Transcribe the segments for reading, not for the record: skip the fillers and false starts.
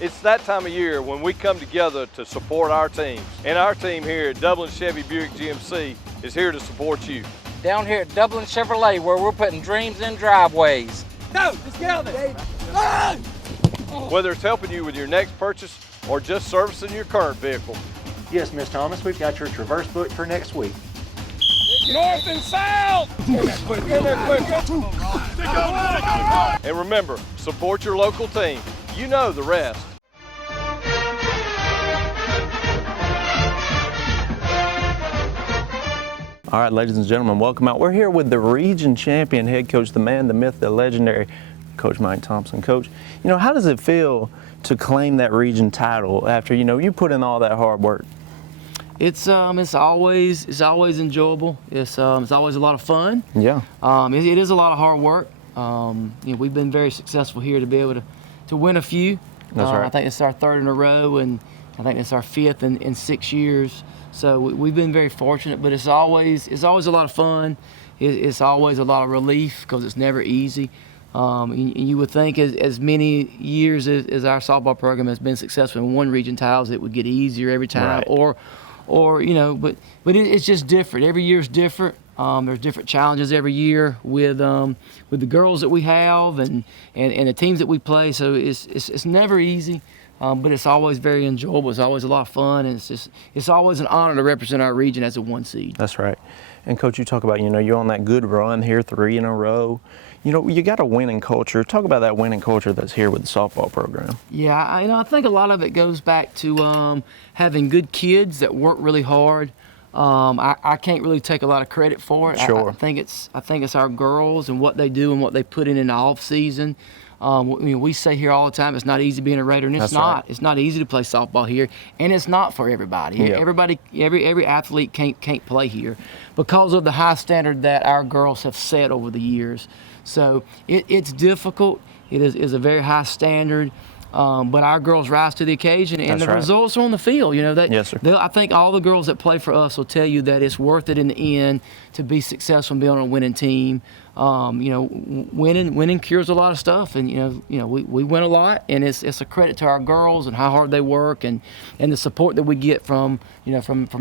It's that time of year when we come together to support our teams. And our team here at Dublin Chevy Buick GMC is here to support you. Down here at Dublin Chevrolet, where we're putting dreams in driveways. Go, let's get on there. Whether it's helping you with your next purchase or just servicing your current vehicle. Yes, Miss Thomas, we've got your Traverse booked for next week. North and south! Get there quick. And remember, support your local team. You know the rest. All right, ladies and gentlemen, welcome out. We're here with the region champion head coach, the man, the myth, the legendary Coach Mike Thompson. Coach, how does it feel to claim that region title after, you put in all that hard work? It's always enjoyable. It's always a lot of fun. Yeah. It is a lot of hard work. We've been very successful here to be able to win a few. That's right. I think it's our third in a row, and I think it's our fifth in 6 years. So we've been very fortunate, but it's always a lot of fun. It's always a lot of relief because it's never easy. And you would think as many years as our softball program has been successful in one region titles, it would get easier every time, right. but it's just different. Every year's different. There's different challenges every year with the girls that we have and the teams that we play. So it's never easy, but it's always very enjoyable. It's always a lot of fun, and it's always an honor to represent our region as a 1 seed. That's right. And Coach, you talk about you're on that good run here, 3 in a row. You got a winning culture. Talk about that winning culture that's here with the softball program. Yeah, I think a lot of it goes back to having good kids that work really hard. I can't really take a lot of credit for it. Sure. I think it's our girls and what they do and what they put in the off season. We say here all the time, it's not easy being a Raider, and it's not. Right. It's not easy to play softball here, and it's not for everybody. Yeah. Every athlete can't play here because of the high standard that our girls have set over the years. So it's difficult. It is a very high standard. But our girls rise to the occasion, and That's the right. results are on the field. Yes, sir. I think all the girls that play for us will tell you that it's worth it in the end to be successful and be on a winning team. Winning cures a lot of stuff, and we win a lot, and it's a credit to our girls and how hard they work and the support that we get from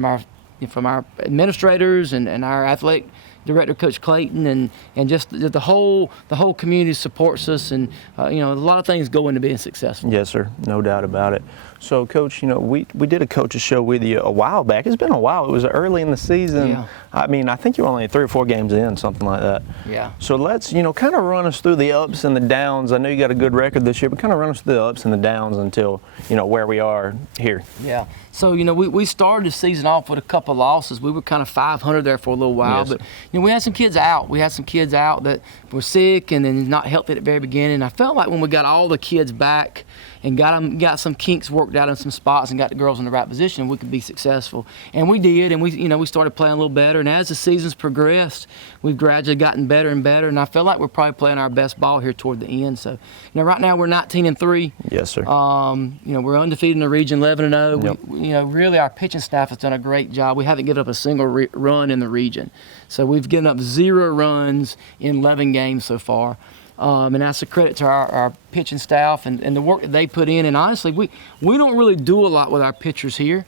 our administrators and our athletic director, Coach Clayton, and just the whole community supports us, and a lot of things go into being successful. Yes, sir. No doubt about it. So, Coach, we did a coach's show with you a while back. It's been a while. It was early in the season. Yeah. I think you were only 3 or 4 games in, something like that. Yeah. So let's, kind of run us through the ups and the downs. I know you got a good record this year, but kind of run us through the ups and the downs until, where we are here. Yeah. So, we started the season off with a couple of losses. We were kind of 500 there for a little while, Yes, but we had some kids out. We had some kids out that were sick and then not healthy at the very beginning. I felt like when we got all the kids back and got some kinks worked out in some spots and got the girls in the right position, we could be successful. And we did, and we started playing a little better. And as the season's progressed, we've gradually gotten better and better. And I feel like we're probably playing our best ball here toward the end. So, right now we're 19-3. Yes, sir. We're undefeated in the region, 11-0. Yep. Really our pitching staff has done a great job. We haven't given up a single run in the region. So we've given up 0 runs in 11 games so far. And that's a credit to our pitching staff and the work that they put in. And honestly, we don't really do a lot with our pitchers here.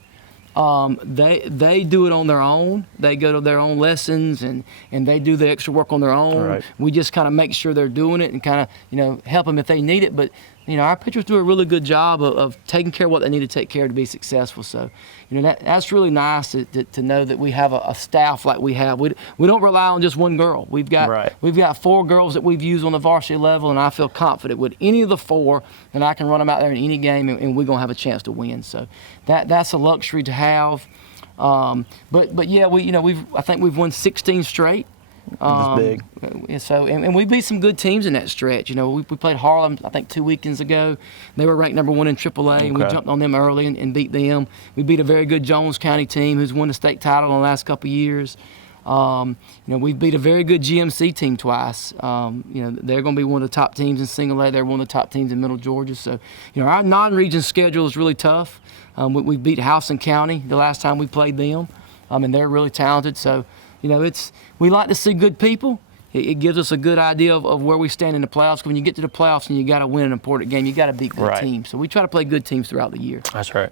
They do it on their own. They go to their own lessons and they do the extra work on their own. Right. We just kind of make sure they're doing it and kind of help them if they need it. But our pitchers do a really good job of taking care of what they need to take care of to be successful. So, that's really nice to know that we have a staff like we have. We don't rely on just one girl. We've got 4 girls that we've used on the varsity level, and I feel confident with any of the 4 that I can run them out there in any game, and we're gonna have a chance to win. So, that's a luxury to have. But yeah, I think we've won 16 straight. That's big. So we beat some good teams in that stretch. We played Harlem, I think 2 weekends ago. They were ranked number 1 in AAA, and we jumped on them early and beat them. We beat a very good Jones County team who's won the state title in the last couple of years. We beat a very good GMC team twice. They're going to be one of the top teams in single A. They're one of the top teams in Middle Georgia. So, our non-region schedule is really tough. We beat Houston County the last time we played them, and they're really talented. So, we like to see good people. it gives us a good idea of where we stand in the playoffs. When you get to the playoffs and you got to win an important game, you got to beat good teams. So we try to play good teams throughout the year. That's right.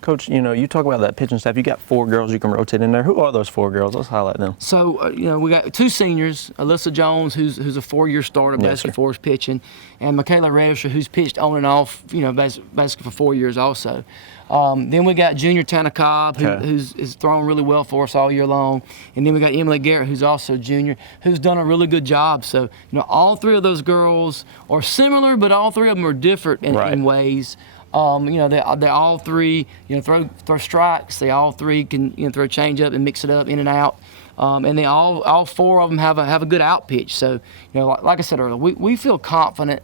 Coach, you talk about that pitching staff. You got 4 girls you can rotate in there. Who are those 4 girls? Let's highlight them. So, we got 2 seniors, Alyssa Jones, who's a 4-year starter, basically for us pitching, and Michaela Redisher, who's pitched on and off, basically for 4 years also. Then we got junior Tana Cobb, who's thrown really well for us all year long. And then we got Emily Garrett, who's also junior, who's done a really good job. So, all 3 of those girls are similar, but all 3 of them are different in ways. They all 3, throw strikes. They all 3 can, throw change up and mix it up in and out. And they all 4 of them have a good out pitch. So, like I said earlier, we feel confident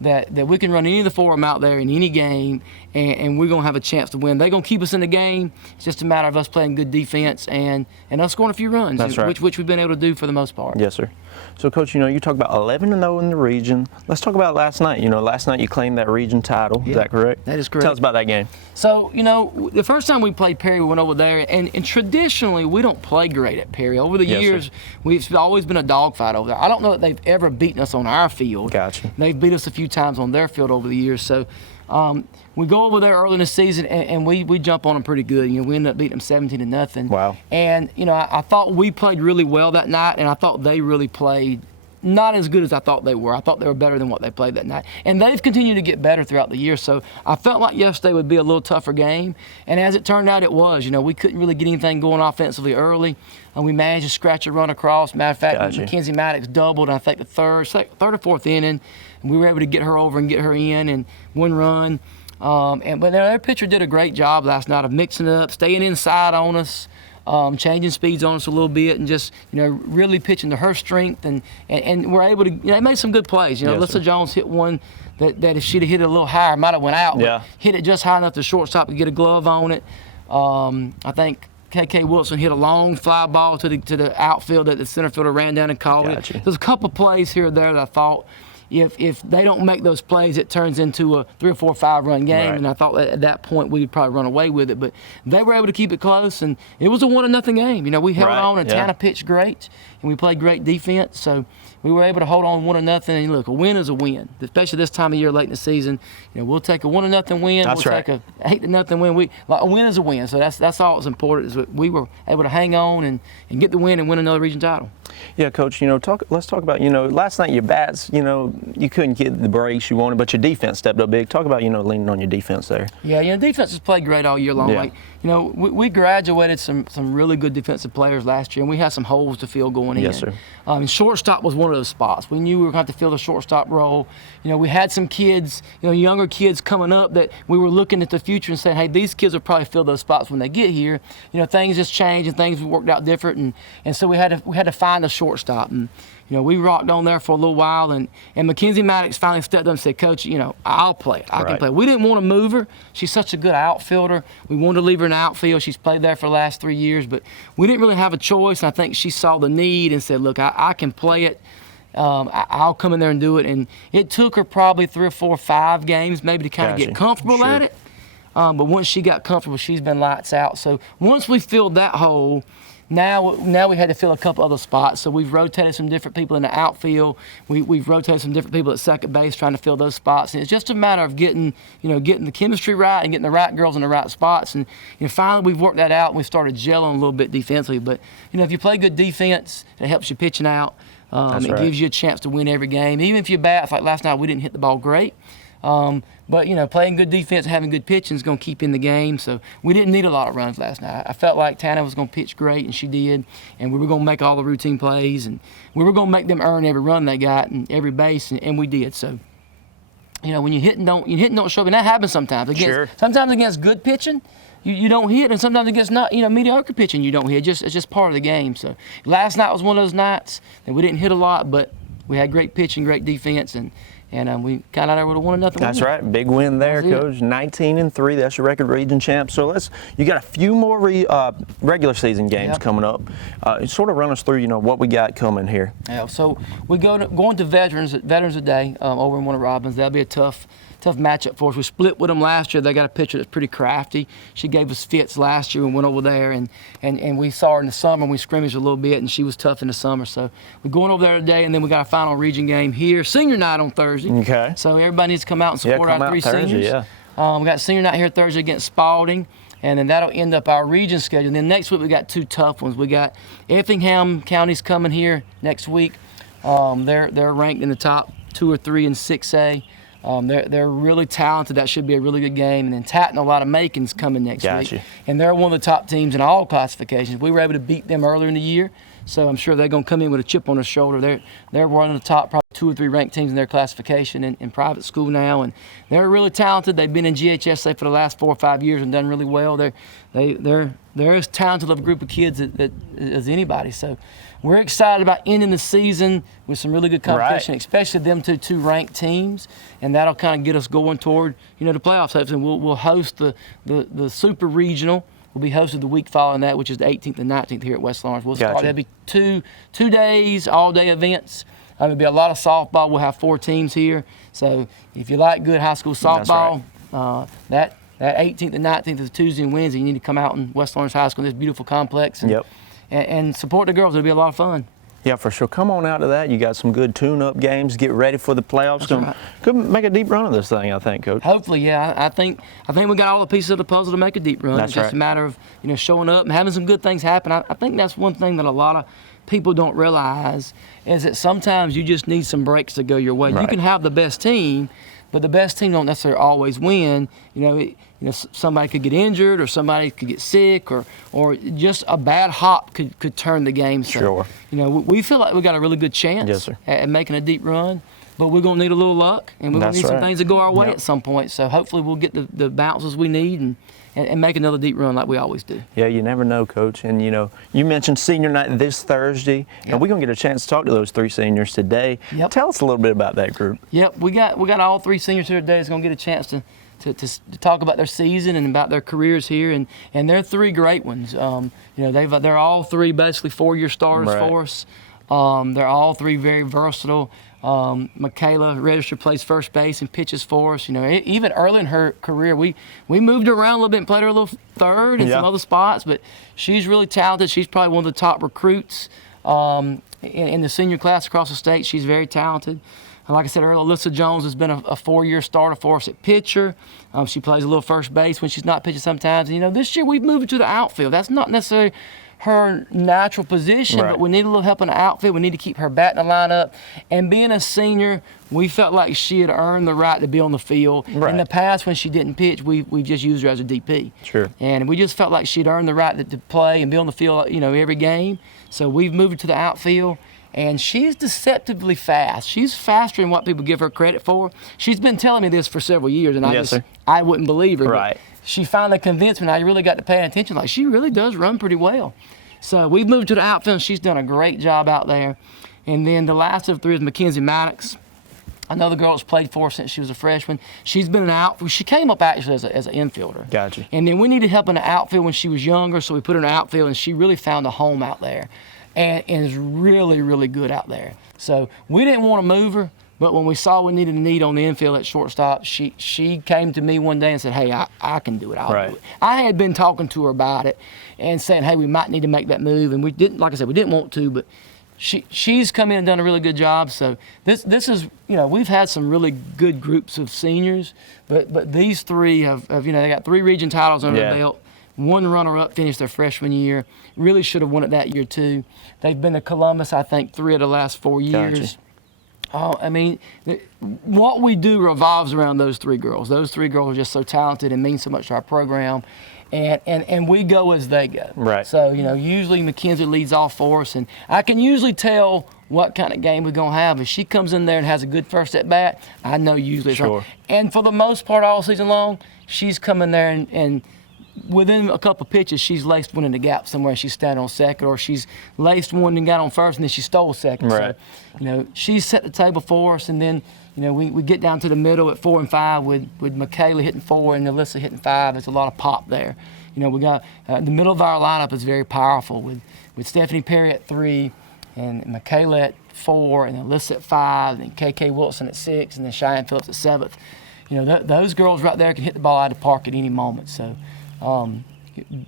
that we can run any of the 4 of them out there in any game, and we're going to have a chance to win. They're going to keep us in the game. It's just a matter of us playing good defense and us scoring a few runs, which we've been able to do for the most part. Yes, sir. So, Coach, you talk about 11-0 in the region. Let's talk about last night. Last night you claimed that region title. Is that correct? That is correct. Tell us about that game. So, the first time we played Perry, we went over there, and traditionally we don't play great at Perry. Over the years, we've always been a dogfight over there. I don't know that they've ever beaten us on our field. Gotcha. They've beat us a few times on their field over the years. So, we go over there early in the season, and we jump on them pretty good. We end up beating them 17-0. Wow. And, I thought we played really well that night, and I thought they really played not as good as I thought they were. I thought they were better than what they played that night. And they've continued to get better throughout the year. So I felt like yesterday would be a little tougher game. And as it turned out, it was. We couldn't really get anything going offensively early. And we managed to scratch a run across. Matter of fact, Mackenzie Maddox doubled, I think, the third or fourth inning. And we were able to get her over and get her in and 1 run. But their pitcher did a great job last night of mixing it up, staying inside on us, changing speeds on us a little bit, and just really pitching to her strength, and we're able to. They made some good plays. Alyssa Jones hit one that if she'd have hit it a little higher, might have went out. But hit it just high enough the shortstop to get a glove on it. I think KK Wilson hit a long fly ball to the outfield that the center fielder ran down and caught it. There's a couple plays here or there that I thought, if they don't make those plays, it turns into a 3 or 4 or 5 run game. And I thought at that point we'd probably run away with it. But they were able to keep it close, and it was a 1-0 game. We held on, and Tana pitched great, and we played great defense. So we were able to hold on 1-0. And look, a win is a win, especially this time of year late in the season. We'll take a 1-0 win. We'll take a 8-0 win. A win is a win. So that's all that's important, is that we were able to hang on and get the win and win another region title. Yeah, Coach, let's talk about, last night your bats, you couldn't get the breaks you wanted, but your defense stepped up big. Talk about, leaning on your defense there. Yeah, defense has played great all year long. Yeah. We graduated some really good defensive players last year, and we had some holes to fill going in. Yes, sir. Shortstop was one of those spots. We knew we were going to have to fill the shortstop role. We had some kids, younger kids coming up that we were looking at the future and saying, hey, these kids will probably fill those spots when they get here. Things just changed and things worked out different, and so we had to find a shortstop. And we rocked on there for a little while, and Mackenzie Maddox finally stepped up and said, Coach, I'll play it. I can play it. We didn't want to move her. She's such a good outfielder. We wanted to leave her in the outfield. She's played there for the last 3 years, but we didn't really have a choice. And I think she saw the need and said, look, I can play it. I'll come in there and do it. And it took her probably 3 or 4 or 5 games maybe to kind of get comfortable at it. But once she got comfortable, she's been lights out. So once we filled that hole, Now we had to fill a couple other spots, so we've rotated some different people in the outfield. We've rotated some different people at second base trying to fill those spots, and it's just a matter of getting the chemistry right and getting the right girls in the right spots. And finally we've worked that out, and we started gelling a little bit defensively. But if you play good defense, it helps you pitching out. It gives you a chance to win every game, even if you bat. Like last night, we didn't hit the ball great. But playing good defense, having good pitching is going to keep in the game. So we didn't need a lot of runs last night. I felt like Tana was going to pitch great, and she did. And we were going to make all the routine plays, and we were going to make them earn every run they got and every base, and we did. So, when you hit and don't show up, and that happens sometimes. Sometimes against good pitching, you don't hit, and sometimes against mediocre pitching you don't hit. It's just part of the game. So last night was one of those nights that we didn't hit a lot, but we had great pitching, great defense, and we got out there with a 1-0 win. That's right. Big win there, Coach. 19-3. That's your record region champ. So you got a few more regular season games coming up. Sort of run us through, what we got coming here. Yeah. So we going to Veterans Day over in Warner Robins. That'll be a tough matchup for us. We split with them last year. They got a pitcher that's pretty crafty. She gave us fits last year and went over there, and we saw her in the summer, and we scrimmaged a little bit, and she was tough in the summer. So we're going over there today, and then we got a final region game here, senior night on Thursday. Okay. So everybody needs to come out and support our three Thursday, seniors. yeah. We got senior night here Thursday against Spalding, and then that'll end up our region schedule. And then next week we got 2 tough ones. We got Effingham County's coming here next week. They're ranked in the top 2 or 3 in 6A. They're really talented. That should be a really good game. And then Tatnall out of Macon's coming next week. And they're one of the top teams in all classifications. We were able to beat them earlier in the year, so I'm sure they're going to come in with a chip on their shoulder. They're one of the top probably 2 or 3 ranked teams in their classification in private school now, and they're really talented. They've been in GHSA for the last 4 or 5 years and done really well. They're as talented of a group of kids as anybody. So we're excited about ending the season with some really good competition, especially them 2 ranked teams, and that'll kind of get us going toward the playoffs. And we'll host the Super Regional. Will be hosted the week following that, which is the 18th and 19th here at West Lawrence. We'll start. There'll be two days, all-day events. There'll be a lot of softball. We'll have 4 teams here. So if you like good high school softball, that 18th and 19th is Tuesday and Wednesday. You need to come out in West Lawrence High School, this beautiful complex, and support the girls. It'll be a lot of fun. Yeah, for sure. Come on out to that. You got some good tune-up games. Get ready for the playoffs. Could make a deep run of this thing, I think, Coach. Hopefully, yeah. I think we got all the pieces of the puzzle to make a deep run. It's just a matter of showing up and having some good things happen. I think that's one thing that a lot of people don't realize is that sometimes you just need some breaks to go your way. You can have the best team, but the best team don't necessarily always win. Somebody could get injured, or somebody could get sick, or just a bad hop could turn the game. So, we feel like we got a really good chance at making a deep run, but we're gonna need a little luck, and we're gonna need some things to go our way at some point. So hopefully we'll get the bounces we need and make another deep run like we always do. Yeah, you never know, Coach. And you mentioned senior night this Thursday, and we're gonna get a chance to talk to those 3 seniors today. Tell us a little bit about that group. We got all 3 seniors here today. Is gonna get a chance to talk about their season and about their careers here, and they're 3 great ones. They're all 3 basically 4-year starters for us. They're all 3 very versatile. Michaela Register plays first base and pitches for us. Even early in her career, we moved her around a little bit and played her a little third in some other spots, but she's really talented. She's probably one of the top recruits in the senior class across the state. She's very talented. Like I said earlier, Alyssa Jones has been a 4-year starter for us at pitcher. She plays a little first base when she's not pitching sometimes. And, this year we've moved her to the outfield. That's not necessarily her natural position, but we need a little help in the outfield. We need to keep her bat in the lineup. And being a senior, we felt like she had earned the right to be on the field. In the past, when she didn't pitch, we just used her as a DP. And we just felt like she'd earned the right to play and be on the field, every game. So we've moved her to the outfield. And she's deceptively fast. She's faster than what people give her credit for. She's been telling me this for several years, and I wouldn't believe her. But she finally convinced me, and I really got to pay attention. Like, she really does run pretty well. So we've moved to the outfield, and she's done a great job out there. And then the last of 3 is Mackenzie Maddox. Another girl that's played for us since she was a freshman. She's been an outfield. She came up actually as an infielder. Gotcha. And then we needed help in the outfield when she was younger, so we put her in the outfield, and she really found a home out there. And is really, really good out there. So we didn't want to move her, but when we saw we needed a need on the infield at shortstop, she came to me one day and said, hey, I can do it. I'll do it. I had been talking to her about it and saying, hey, we might need to make that move. And we didn't, like I said, we didn't want to, but she's come in and done a really good job. So this is, we've had some really good groups of seniors, but these 3 have they got 3 region titles under their belt. 1 runner-up finished their freshman year. Really should have won it that year, too. They've been to Columbus, I think, 3 of the last 4 years. What we do revolves around those 3 girls. Those 3 girls are just so talented and mean so much to our program. And we go as they go. So, usually Mackenzie leads off for us, and I can usually tell what kind of game we're going to have. If she comes in there and has a good first at-bat, I know usually it's her. And for the most part all season long, she's coming there and within a couple of pitches, she's laced one in the gap somewhere. She's standing on second, or she's laced one and got on first, and then she stole second. So, she's set the table for us, and then, we get down to the middle at 4 and 5 with Michaela hitting 4 and Alyssa hitting 5. There's a lot of pop there. We got the middle of our lineup is very powerful with Stephanie Perry at 3, and Michaela at 4, and Alyssa at 5, and KK Wilson at 6, and then Cheyenne Phillips at 7th. you know, those girls right there can hit the ball out of the park at any moment. So,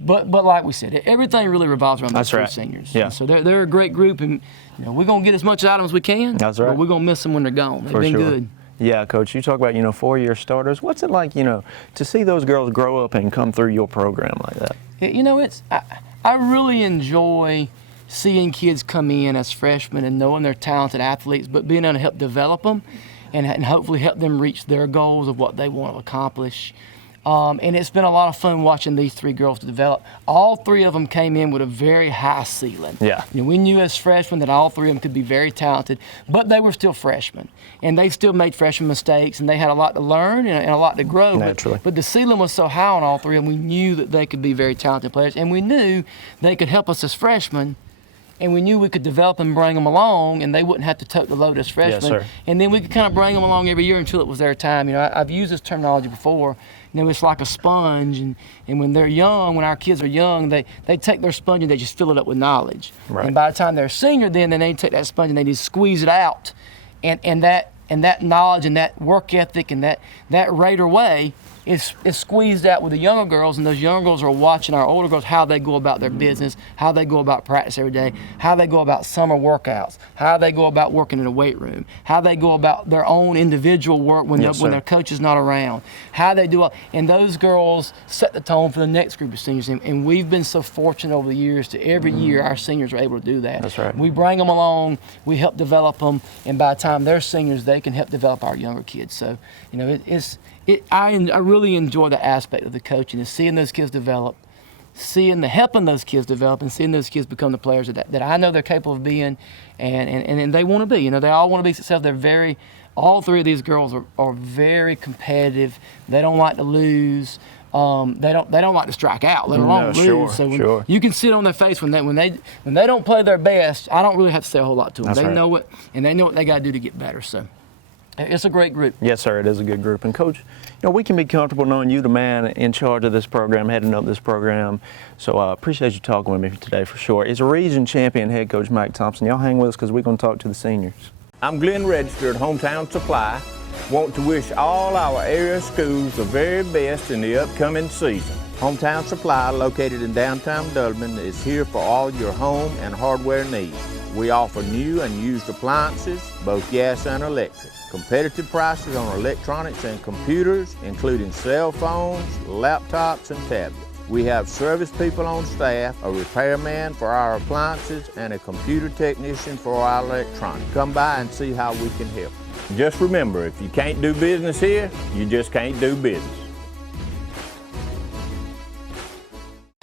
but like we said, everything really revolves around those three seniors. Yeah. And so they're a great group, and you know, we're gonna get as much out of them as we can. That's right. But we're gonna miss them when they're gone. They've been good. Yeah, Coach, you talk about, you know, 4-year starters. What's it like, you know, to see those girls grow up and come through your program like that? You know, I really enjoy seeing kids come in as freshmen and knowing they're talented athletes, but being able to help develop them and hopefully help them reach their goals of what they want to accomplish. And it's been a lot of fun watching these three girls develop. All three of them came in with a very high ceiling. Yeah. You know, we knew as freshmen that all three of them could be very talented, but they were still freshmen. And they still made freshman mistakes, and they had a lot to learn and a lot to grow. Naturally. But the ceiling was so high on all three of them, we knew that they could be very talented players. And we knew they could help us as freshmen, and we knew we could develop them and bring them along, and they wouldn't have to tote the load as freshmen. Yes, sir. And then we could kind of bring them along every year until it was their time. You know, I've used this terminology before. You know, it's like a sponge, and when they're young, when our kids are young, they take their sponge and they just fill it up with knowledge. Right. And by the time they're a senior, then they take that sponge and they just squeeze it out, and that knowledge and that work ethic and that Raider way is squeezed out with the younger girls, and those younger girls are watching our older girls, how they go about their business, how they go about practice every day, how they go about summer workouts, how they go about working in a weight room, how they go about their own individual work when their coach is not around, how they do it. And those girls set the tone for the next group of seniors. And we've been so fortunate over the years to every year our seniors are able to do that. That's right. We bring them along, we help develop them, and by the time they're seniors, they can help develop our younger kids. So, you know, I really enjoy the aspect of the coaching, is seeing those kids develop, helping those kids develop, and seeing those kids become the players that I know they're capable of being, and they want to be. You know, they all want to be successful. All three of these girls are very competitive. They don't like to lose. They don't like to strike out, let alone lose. So you can see it on their face when they don't play their best. I don't really have to say a whole lot to them. That's right. Know it, and they know what they got to do to get better. So it's a great group. Yes, sir, it is a good group. And Coach, you know, we can be comfortable knowing you the man in charge of this program, heading up this program. So I appreciate you talking with me today for sure. It's region champion head coach Mike Thompson. Y'all hang with us because we're going to talk to the seniors. I'm Glenn Register at Hometown Supply. Want to wish all our area schools the very best in the upcoming season. Hometown Supply, located in downtown Dublin, is here for all your home and hardware needs. We offer new and used appliances, both gas and electric. Competitive prices on electronics and computers, including cell phones, laptops, and tablets. We have service people on staff, a repairman for our appliances, and a computer technician for our electronics. Come by and see how we can help. Just remember, if you can't do business here, you just can't do business.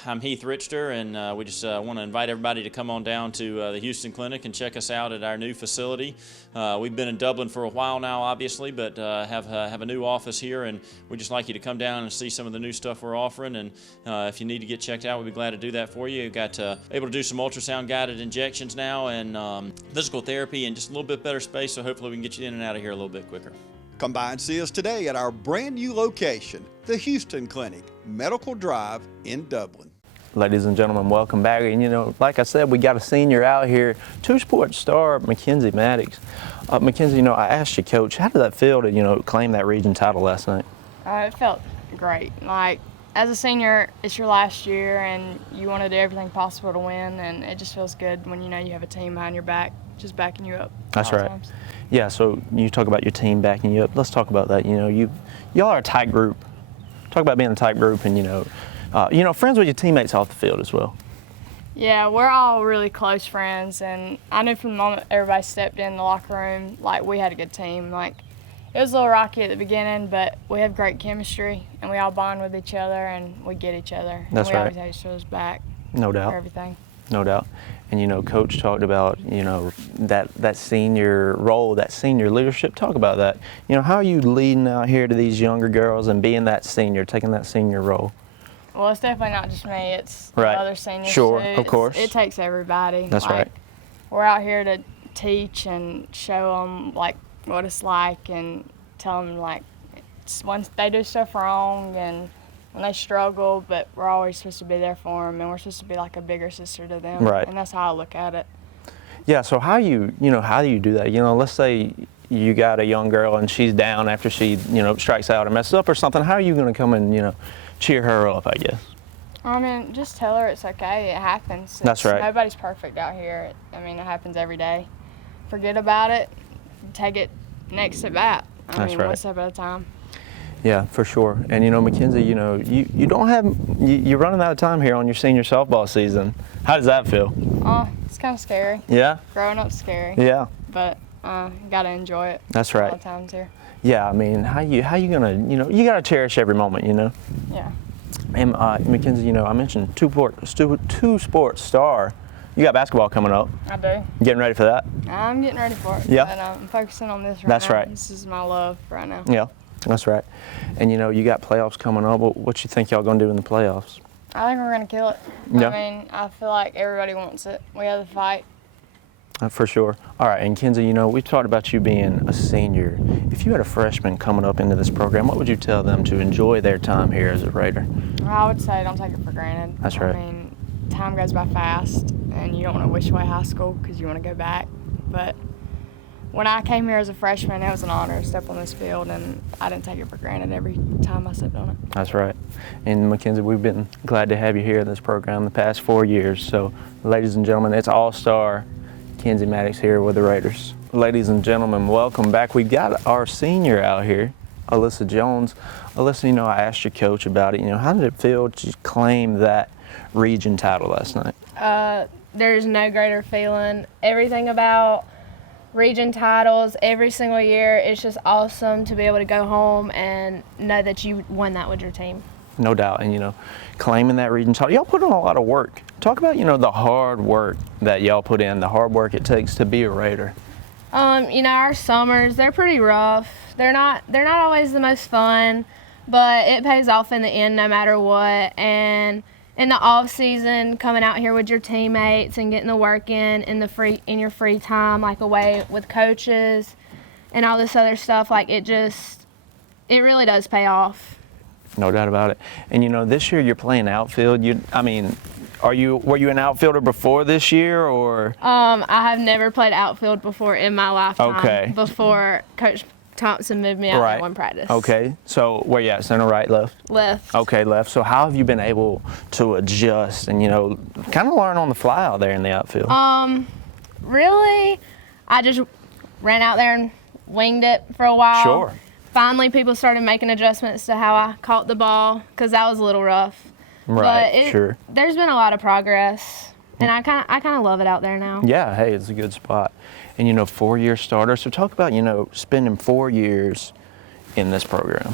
I'm Heath Richter, and we just want to invite everybody to come on down to the Houston Clinic and check us out at our new facility. We've been in Dublin for a while now, obviously, but have a new office here, and we'd just like you to come down and see some of the new stuff we're offering. And if you need to get checked out, we'd be glad to do that for you. We've got able to do some ultrasound-guided injections now, and physical therapy, and just a little bit better space, so hopefully we can get you in and out of here a little bit quicker. Come by and see us today at our brand new location, the Houston Clinic, Medical Drive in Dublin. Ladies and gentlemen, welcome back. And you know, like I said, we got a senior out here, two-sport star, Mackenzie Maddox. Mackenzie, you know, I asked you, Coach, how did that feel to, you know, claim that region title last night? It felt great. Like, as a senior, it's your last year, and you want to do everything possible to win, and it just feels good when you know you have a team behind your back, just backing you up. That's right. Yeah, so you talk about your team backing you up. Let's talk about that. You know, y'all are a tight group. Talk about being a tight group and, you know, friends with your teammates off the field as well. Yeah, we're all really close friends, and I knew from the moment everybody stepped in the locker room, like, we had a good team. Like, it was a little rocky at the beginning, but we have great chemistry, and we all bond with each other, and we get each other. That's and we right. always have each other's back. No doubt. For everything. No doubt. And, you know, Coach talked about, you know, that senior role, that senior leadership. Talk about that. You know, how are you leading out here to these younger girls and being that senior, taking that senior role? Well, it's definitely not just me. It's right. other seniors sure, too. Of course. It takes everybody. That's like, right. We're out here to teach and show them, like, what it's like, and tell them, like, once they do stuff wrong and when they struggle, but we're always supposed to be there for them, and we're supposed to be like a bigger sister to them. Right. And that's how I look at it. Yeah, so how do you do that? Let's say you got a young girl and she's down after she, strikes out or messes up or something. How are you going to come and, cheer her up, I guess? I mean, just tell her it's okay. It happens. That's right. Nobody's perfect out here. I mean, it happens every day. Forget about it. Take it next at bat. That's right. One step at a time. Yeah, for sure. And Mackenzie, you don't have you're running out of time here on your senior softball season. How does that feel? Oh, it's kind of scary. Yeah. Growing up's scary. Yeah. But gotta enjoy it. That's right. All the times here. Yeah, I mean, how you gonna you gotta cherish every moment, Yeah. And Mackenzie, I mentioned two sports star. You got basketball coming up. I do. Getting ready for that? I'm getting ready for it. Yeah. But I'm focusing on this right That's now. right. This is my love right now. Yeah, that's right. And you got playoffs coming up. What you think y'all gonna do in the playoffs? I think we're gonna kill it. Yeah. I mean, I feel like everybody wants it. We have the fight. For sure. All right, and Kenzie, we talked about you being a senior. If you had a freshman coming up into this program, what would you tell them to enjoy their time here as a Raider? I would say don't take it for granted. That's right. I mean, time goes by fast, and you don't want to wish away high school because you want to go back. But when I came here as a freshman, it was an honor to step on this field, and I didn't take it for granted every time I stepped on it. That's right. And Mackenzie, we've been glad to have you here in this program the past 4 years. So, ladies and gentlemen, it's all-star Kenzie Maddox here with the Raiders. Ladies and gentlemen, welcome back. We got our senior out here, Alyssa Jones. Alyssa, I asked your coach about it. How did it feel to claim that region title last night? There's no greater feeling. Everything about region titles every single year, it's just awesome to be able to go home and know that you won that with your team. No doubt. And, claiming that region title, y'all put in a lot of work. Talk about, the hard work that y'all put in, the hard work it takes to be a Raider. Our summers, they're pretty rough. They're not always the most fun, but it pays off in the end no matter what. And in the off season, coming out here with your teammates and getting the work in your free time, like away with coaches and all this other stuff, like it really does pay off. No doubt about it. And this year you're playing outfield. Were you an outfielder before this year, or? I have never played outfield before in my lifetime. Okay. Before Coach Thompson moved me out right. there one practice. Okay. So where you at? Center, right, left? Left. Okay, left. So how have you been able to adjust and kind of learn on the fly out there in the outfield? Really, I just ran out there and winged it for a while. Sure. Finally, people started making adjustments to how I caught the ball because that was a little rough. Right, sure. There's been a lot of progress, and I kind of love it out there now. Yeah, hey, it's a good spot. And 4-year starter. So talk about spending 4 years in this program.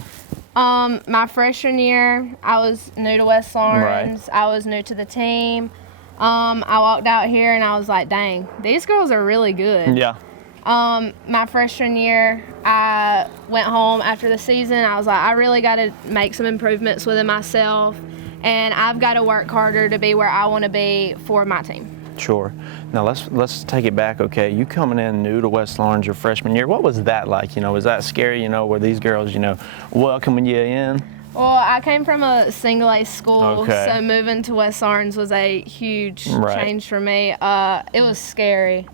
My freshman year, I was new to West Lawrence. Right. I was new to the team. I walked out here and I was like, dang, these girls are really good. Yeah. My freshman year, I went home after the season. I was like, I really got to make some improvements within myself, and I've got to work harder to be where I want to be for my team. Sure. Now let's take it back. Okay, you coming in new to West Lawrence your freshman year. What was that like? Was that scary? Were these girls welcoming you in? Well, I came from a single A school, okay. So moving to West Lawrence was a huge change for me. It was scary.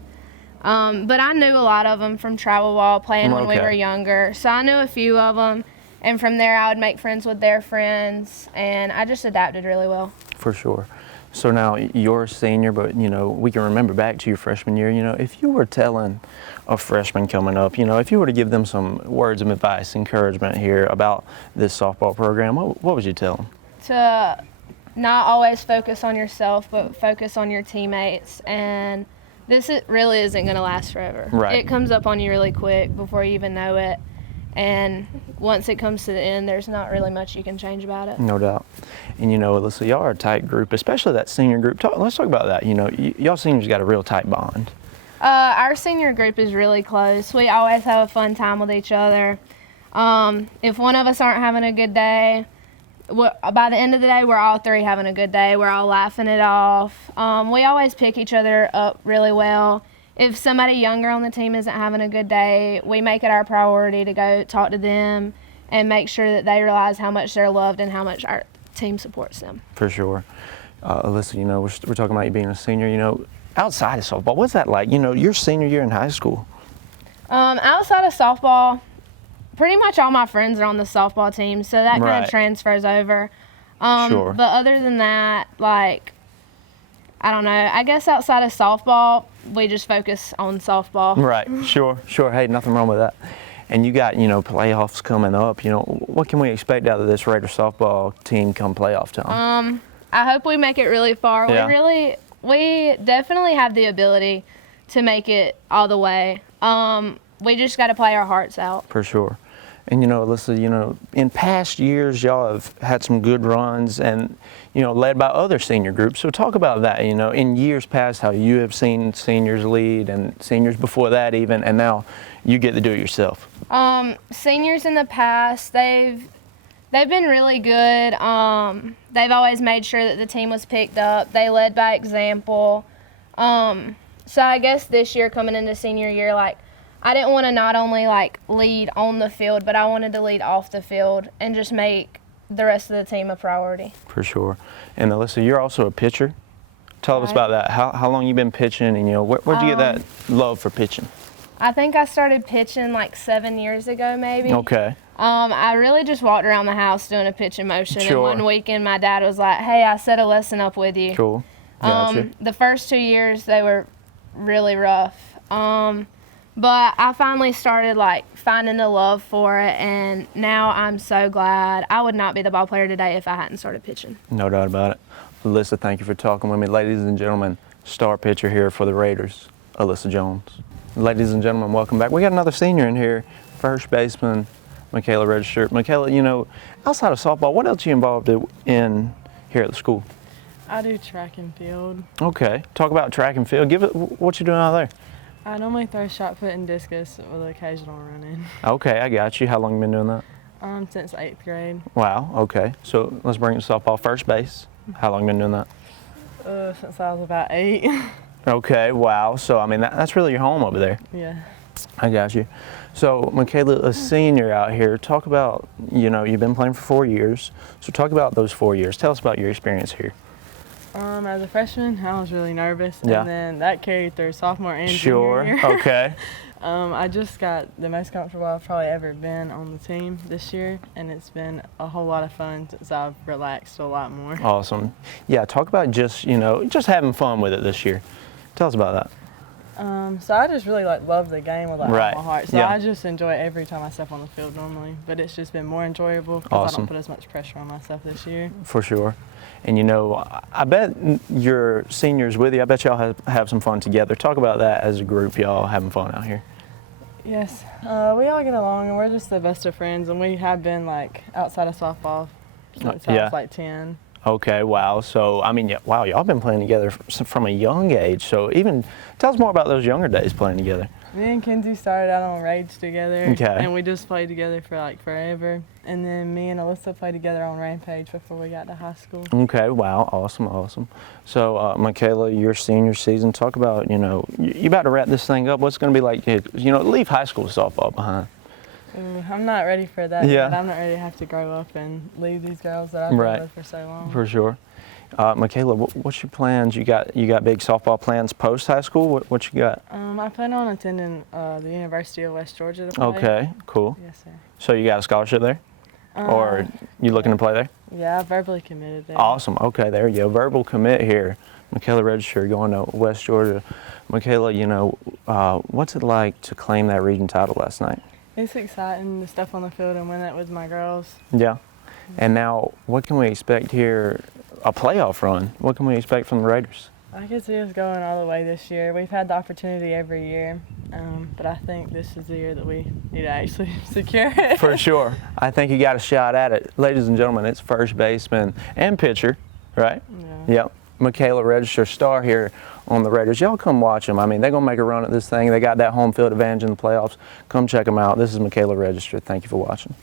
But I knew a lot of them from travel ball, playing when we were younger. So I knew a few of them, and from there I would make friends with their friends, and I just adapted really well. For sure. So now you're a senior, but we can remember back to your freshman year. If you were telling a freshman coming up, if you were to give them some words of advice, encouragement here about this softball program, what would you tell them? To not always focus on yourself, but focus on your teammates. And really isn't going to last forever. Right. It comes up on you really quick before you even know it. And once it comes to the end, there's not really much you can change about it. No doubt. And Alyssa, y'all are a tight group, especially that senior group. Let's talk about that. Y'all seniors got a real tight bond. Our senior group is really close. We always have a fun time with each other. If one of us aren't having a good day, by the end of the day, we're all three having a good day. We're all laughing it off. We always pick each other up really well. If somebody younger on the team isn't having a good day, we make it our priority to go talk to them and make sure that they realize how much they're loved and how much our team supports them. For sure. Alyssa, we're talking about you being a senior. outside of softball, what's that like? You know, your senior year in high school. Outside of softball, pretty much all my friends are on the softball team, so that kind Right. of transfers over. Sure. But other than that, like, I don't know. I guess outside of softball, we just focus on softball. Right, sure. Hey, nothing wrong with that. And you got, you know, playoffs coming up. You know, what can we expect out of this Raider softball team come playoff time? I hope we make it really far. Yeah. We definitely have the ability to make it all the way. We just got to play our hearts out. For sure. And, you know, Alyssa, you know, in past years, y'all have had some good runs and, you know, led by other senior groups. So talk about that, you know, in years past, how you have seen seniors lead and seniors before that even, and now you get to do it yourself. Seniors in the past, they've been really good. They've always made sure that the team was picked up. They led by example. So I guess this year, coming into senior year, like, I didn't want to not only like lead on the field, but I wanted to lead off the field and just make the rest of the team a priority. For sure. And Alyssa, you're also a pitcher. Tell us about that. How long you been pitching, and you know, where'd you get that love for pitching? I think I started pitching like 7 years ago, maybe. Okay. I really just walked around the house doing a pitching motion. Sure. And one weekend, my dad was like, "Hey, I set a lesson up with you." Cool. Gotcha. The first 2 years, they were really rough. But I finally started like finding the love for it, and now I'm so glad. I would not be the ball player today if I hadn't started pitching. No doubt about it. Alyssa, thank you for talking with me. Ladies and gentlemen, star pitcher here for the Raiders, Alyssa Jones. Ladies and gentlemen, welcome back. We got another senior in here, first baseman, Michaela Register. Michaela, you know, outside of softball, what else are you involved in here at the school? I do track and field. Okay. Talk about track and field. Give it what you doing out there. I normally throw shot put and discus with occasional running. Okay, I got you. How long you been doing that? Since 8th grade. Wow, okay. So let's bring it to softball. First base. How long you been doing that? Since I was about 8. Okay, wow. So, I mean, that's really your home over there. Yeah. I got you. So, Michaela, a senior out here, talk about, you know, you've been playing for 4 years. So talk about those 4 years. Tell us about your experience here. As a freshman, I was really nervous, Yeah. and then that carried through sophomore and Sure, junior year. okay. I just got the most comfortable I've probably ever been on the team this year, and it's been a whole lot of fun since I've relaxed a lot more. Awesome. Yeah, talk about just, you know, just having fun with it this year. Tell us about that. So I just really love the game with all Right. my heart. So Yeah. I just enjoy it every time I step on the field normally, but it's just been more enjoyable because I Awesome. don't put as much pressure on myself this year. For sure. And you know, I bet your seniors with you, I bet y'all have some fun together. Talk about that as a group, y'all having fun out here. Yes, we all get along, and we're just the best of friends, and we have been like outside of softball since I yeah. was like 10. Okay, wow. So, I mean, wow, y'all been playing together from a young age. So even, tell us more about those younger days playing together. Me and Kenzie started out on Rage together, Okay. and we just played together for like forever. And then me and Alyssa played together on Rampage before we got to high school. Okay, wow, awesome. So, Michaela, your senior season, talk about, you know, you about to wrap this thing up. What's going to be like, you know, leave high school softball behind? Ooh, I'm not ready for that Yeah. yet. I'm not ready to have to grow up and leave these girls that I've been Right. with for so long. For sure. Michaela, what's your plans? You got big softball plans post high school? What you got? I plan on attending the University of West Georgia to play. Okay, cool. Yes, sir. So you got a scholarship there? Or you looking to play there? Yeah, I verbally committed there. Awesome. Okay, there you go. Verbal commit here. Michaela Register going to West Georgia. Michaela, you know, what's it like to claim that region title last night? It's exciting to step on the field and win it with my girls. Yeah. And now, what can we expect here? A playoff run. What can we expect from the Raiders? I could see us going all the way this year. We've had the opportunity every year, but I think this is the year that we need to actually secure it. For sure. I think you got a shot at it. Ladies and gentlemen, it's first baseman and pitcher, right? Yeah. Yep. Michaela Register, star here on the Raiders. Y'all come watch them. I mean, they're going to make a run at this thing. They got that home field advantage in the playoffs. Come check them out. This is Michaela Register. Thank you for watching.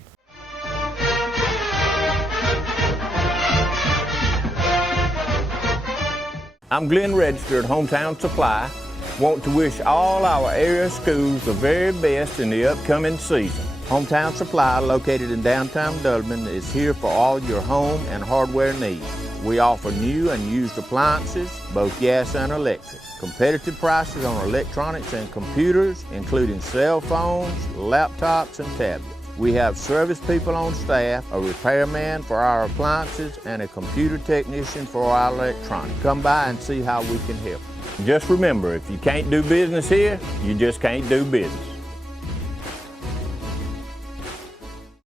I'm Glenn Register at Hometown Supply. Want to wish all our area schools the very best in the upcoming season. Hometown Supply, located in downtown Dublin, is here for all your home and hardware needs. We offer new and used appliances, both gas and electric. Competitive prices on electronics and computers, including cell phones, laptops, and tablets. We have service people on staff, a repairman for our appliances, and a computer technician for our electronics. Come by and see how we can help. Just remember, if you can't do business here, you just can't do business.